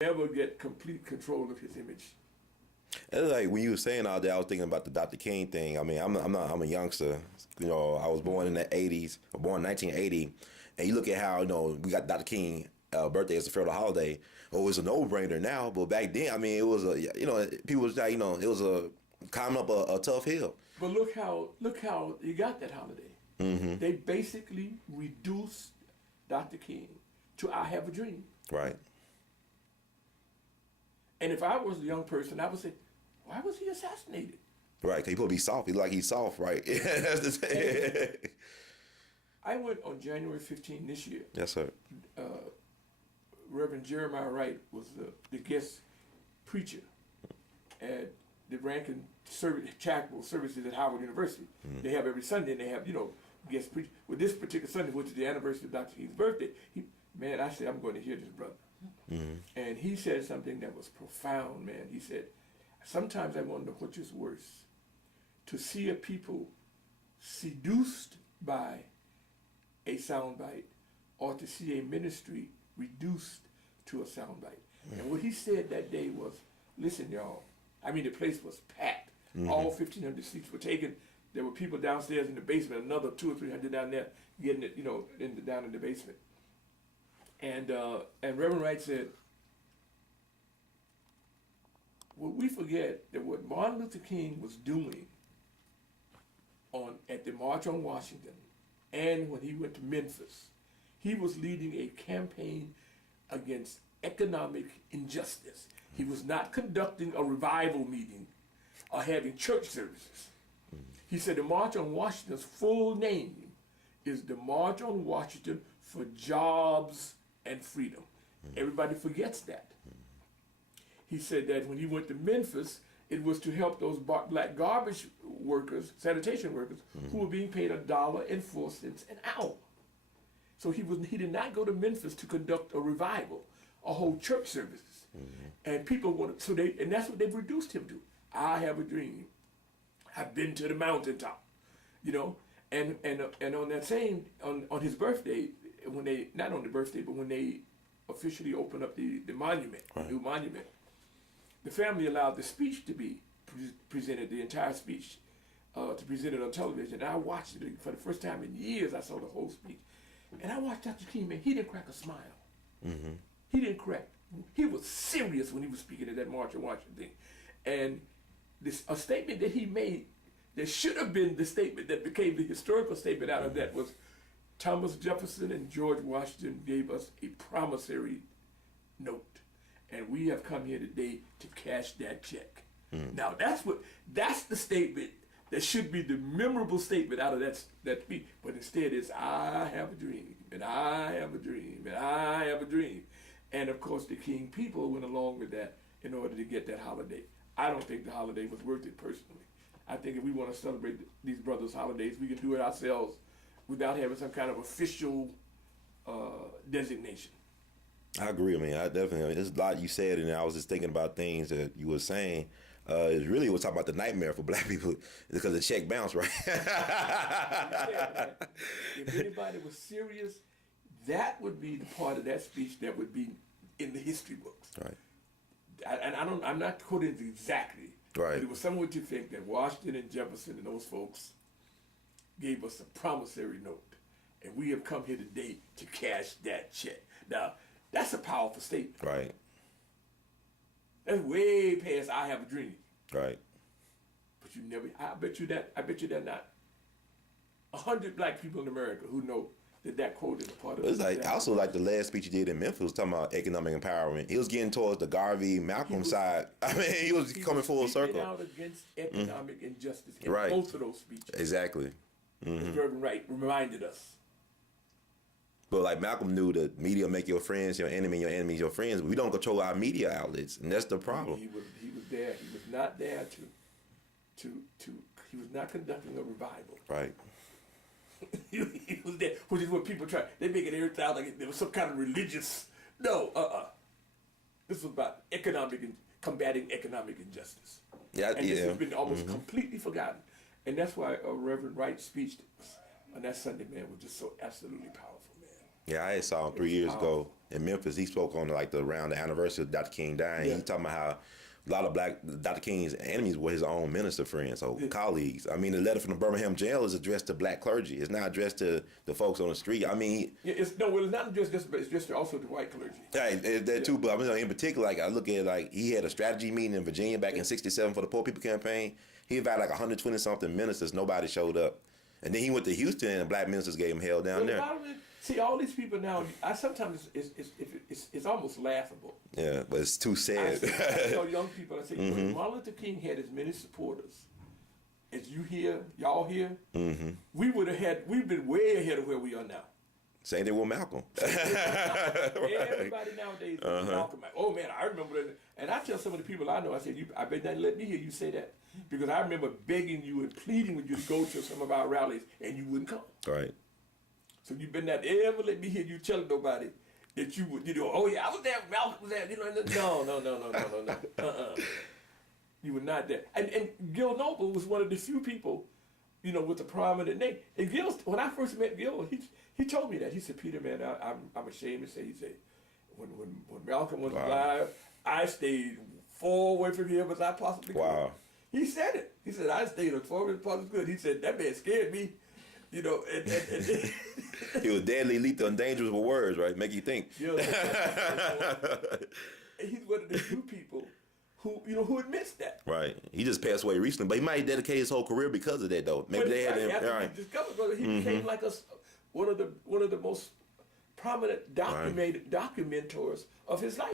never get complete control of his image. It's like when you were saying all that, I was thinking about the Dr. King thing. I mean, I'm a youngster. You know, I was born in the '80s, born in 1980, and you look at how we got Dr. King birthday as a federal holiday. Oh, it's a no-brainer now, but back then, I mean, it was people was like, it was a climbing up a tough hill. But look how you got that holiday. Mm-hmm. They basically reduced Dr. King to "I Have a Dream." Right. And if I was a young person, I would say, why was he assassinated? Right, because he's supposed to be soft. He's soft, right? That's the thing. I went on January 15 this year. Yes, sir. Reverend Jeremiah Wright was the guest preacher at the ranking charitable services at Howard University. Mm-hmm. They have every Sunday, and they have, guest preacher. With this particular Sunday, which is the anniversary of Dr. King's birthday, I said, I'm going to hear this brother. Mm-hmm. And he said something that was profound, man. He said, sometimes I wonder which is worse, to see a people seduced by a soundbite or to see a ministry reduced to a soundbite. Mm-hmm. And what he said that day was, listen, y'all, I mean, the place was packed. Mm-hmm. All 1,500 seats were taken. There were people downstairs in the basement, another 200 or 300 down there getting it, down in the basement. And Reverend Wright said, well, we forget that what Martin Luther King was doing at the March on Washington and when he went to Memphis, he was leading a campaign against economic injustice. He was not conducting a revival meeting or having church services. He said the March on Washington's full name is the March on Washington for Jobs and Freedom. Everybody forgets that. He said that when he went to Memphis, it was to help those black garbage workers, sanitation workers, who were being paid $1.04 an hour. So he did not go to Memphis to conduct a revival or hold church services. And people wanted, and that's what they've reduced him to. I have a dream. I've been to the mountaintop, and on that same, on his birthday, not on the birthday, but when they officially opened up the monument, the new monument, the family allowed the speech to be presented, the entire speech, to present it on television. And I watched it for the first time in years. I saw the whole speech. And I watched Dr. King, man, he didn't crack a smile. Mm-hmm. He didn't crack. He was serious when he was speaking at that March on Washington thing. And a statement that he made that should have been the statement that became the historical statement out of that was, Thomas Jefferson and George Washington gave us a promissory note, and we have come here today to cash that check. Now that's the statement that should be the memorable statement out of that speech, but instead it's I have a dream, and I have a dream, and I have a dream. And of course the King people went along with that in order to get that holiday. I don't think the holiday was worth it personally. I think if we want to celebrate these brothers' holidays, we can do it ourselves without having some kind of official designation. I agree. I mean, there's a lot you said, and I was just thinking about things that you were saying. It really was talking about the nightmare for black people because the check bounced, right? If anybody was serious, that would be the part of that speech that would be in the history books. Right. I'm not quoting it exactly. Right. But it was somewhere to think that Washington and Jefferson and those folks gave us a promissory note, and we have come here today to cash that check. Now, that's a powerful statement. Right. That's way past I have a dream. Right. But I bet you that not 100 black people in America who know that quote is a part of it. It's like also like the last speech he did in Memphis was talking about economic empowerment. He was getting towards the Garvey Malcolm side. I mean, he was coming full circle. Out against economic injustice in right. both of those speeches. Exactly. As Reverend Wright reminded us. But like Malcolm knew the media make your friends your enemy, your enemies your friends. But we don't control our media outlets, and that's the problem. He was there. He was not there to. He was not conducting a revival. Right. He was there, which is what people try. They make it sound like there was some kind of religious. No, This was about combating economic injustice. Yeah, and this has been almost completely forgotten. And that's why Reverend Wright's speech on that Sunday, man, was just so absolutely powerful, man. Yeah, I saw him 3 years ago. in Memphis. He spoke on like around the anniversary of Dr. King dying. Yeah. He talking about how a lot of Dr. King's enemies were his own minister friends, so colleagues. I mean, the letter from the Birmingham jail is addressed to black clergy. It's not addressed to the folks on the street. I mean, it's not just it's just also the white clergy. Right, that too. But I mean, in particular, like I look at like he had a strategy meeting in Virginia back in '67 for the Poor People Campaign. He invited like 120 something ministers. Nobody showed up, and then he went to Houston and black ministers gave him hell down there. See, all these people now, I sometimes it's almost laughable. Yeah, but it's too sad. I tell young people, I say, when Martin Luther King had as many supporters as you here, y'all here, we've been way ahead of where we are now. Same thing with Malcolm. Everybody nowadays is Malcomite. Oh man, I remember that. And I tell some of the people I know, I said, I bet not let me hear you say that. Because I remember begging you and pleading with you to go to some of our rallies and you wouldn't come. Right. So you better not ever let me hear you telling nobody that you would, oh yeah, I was there, Malcolm was there, no. You were not there. And Gil Noble was one of the few people, with a prominent name. And Gil, when I first met Gil, he told me that. He said, Peter, man, I'm ashamed to say, he said, when Malcolm was alive, I stayed far away from him as I possibly could. Wow. He said it. He said, I stayed as far away as possibly could. He said, that man scared me. And He was deadly, lethal, and dangerous with words, right? Make you think. He's one of the few people who admits that. Right. He just passed away recently, but he might dedicate his whole career because of that, though. Maybe they had him. Right. He became like one of the most prominent documentors of his life.